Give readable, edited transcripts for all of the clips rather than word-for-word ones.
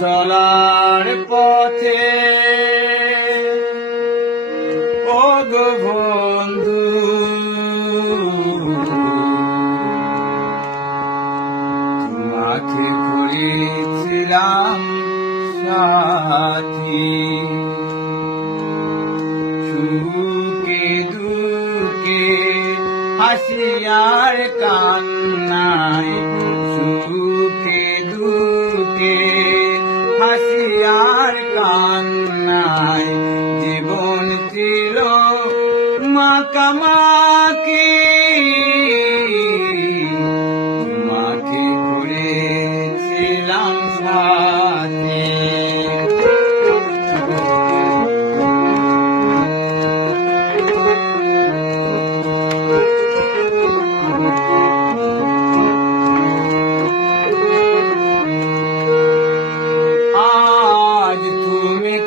চলার পথে ও গো বন্ধু, তোমাকে করেছিলাম সাথী, সুখে দুঃখে হাসি আর কান্নায়, সুখে দুঃখে হাসি আর কান্নায় জীবন ছিল মাখামাখি, তোমাকে করেছিলাম সাথী।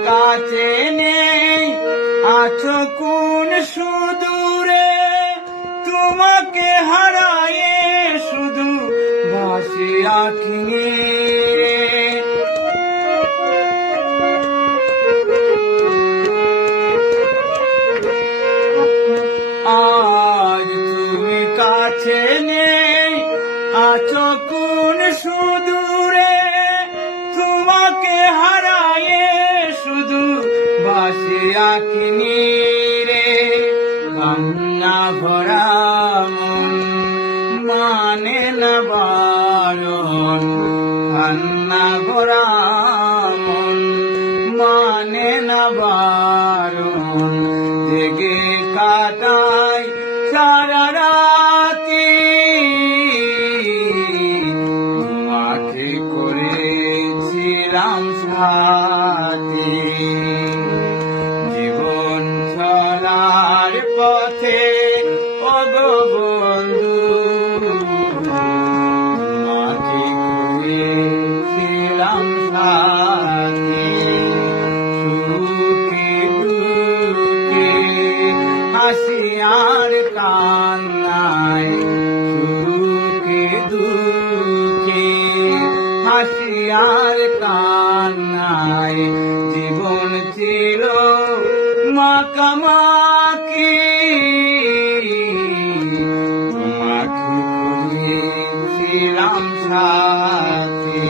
কাছে নেই, আছো কোন সুদূরে, তোমাকে হারায়ে শুধু ভাসি আঁখি রে। আজ তুমি কাছে নেই, আছো কোন সুদূরে, তোমাকে হারায়ে শুধু ভাসি আঁখি রে। কান্না ভরা মন মানে না বারণ, কান্না ভরা মন মানে না বারণ, জেগে কাটাই সারা রাতি, তোমাকে করেছিলাম সাথী। জীবন চলার পথে ও গো বন্ধু, তোমাকে করেছিলাম সাথী, সুখে দুঃখে হাসি আর কান্নায়, সুখে দুঃখে হাসি আর কান্নায় জীবন ছিল মাখামাখি, তোমাকে করেছিলাম সাথী।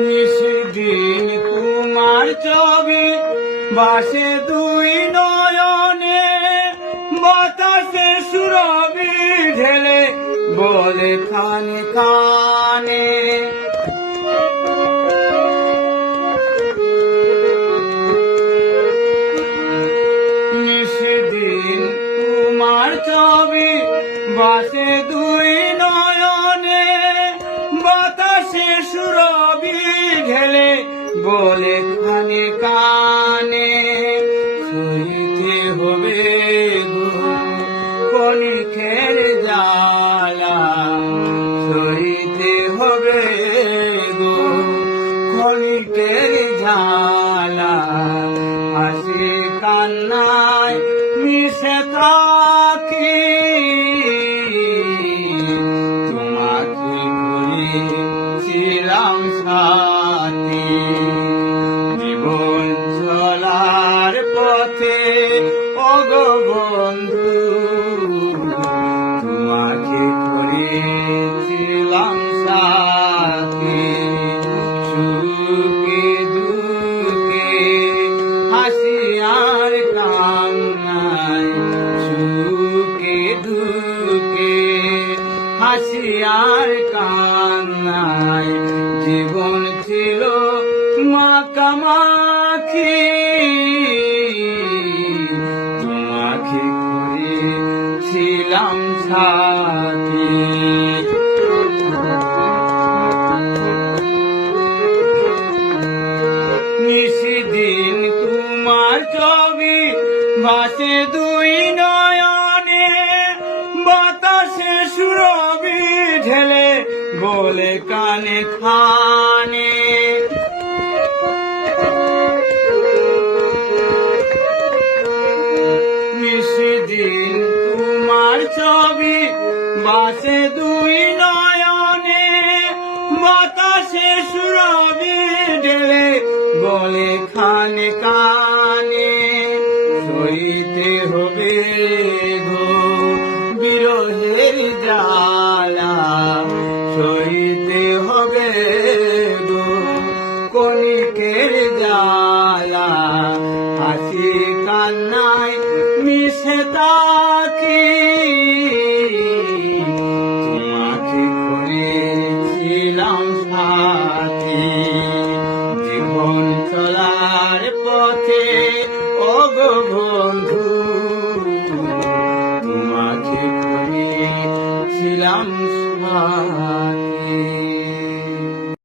নিশিদিন তোমার ছবি ভাসে দুই নয়নে, বাতাসে সুরভি ঢেলে বলে খানে খানে, নিশিদিন তোমার ছবি ভাসে দুই নয়নে, বাতাসে সুরভি ঢেলে বলে খানে কানে, সইতে হবে গো ক্ষণিকের জ্বালা, সইতে হবে গো ক্ষণিকের ঝালা, হাসি কান্নায় মিশে থাকি, তোমাকে করেছিলাম সাথী। সাথী। নিশিদিন তোমার ছবি ভাসে দুই নয়নে, বাতাসে সুরভি ঢেলে বলে কানে খানে। নিশিদিন তোমার ছবি ভাসে দুই নয়নে, বাতাসে সুরভি ঢেলে বলে খানে কানে। সইতে হবে গো বিরহের জ্বালা, সইতে হবে গো কণিকের জ্বালা। হাসি কান্নায় মিশে তাকি তোমাকে করেছিলাম সাথী। জীবন চলার পথে ওগো বন্ধু তোমাকে করেছিলাম সাথী।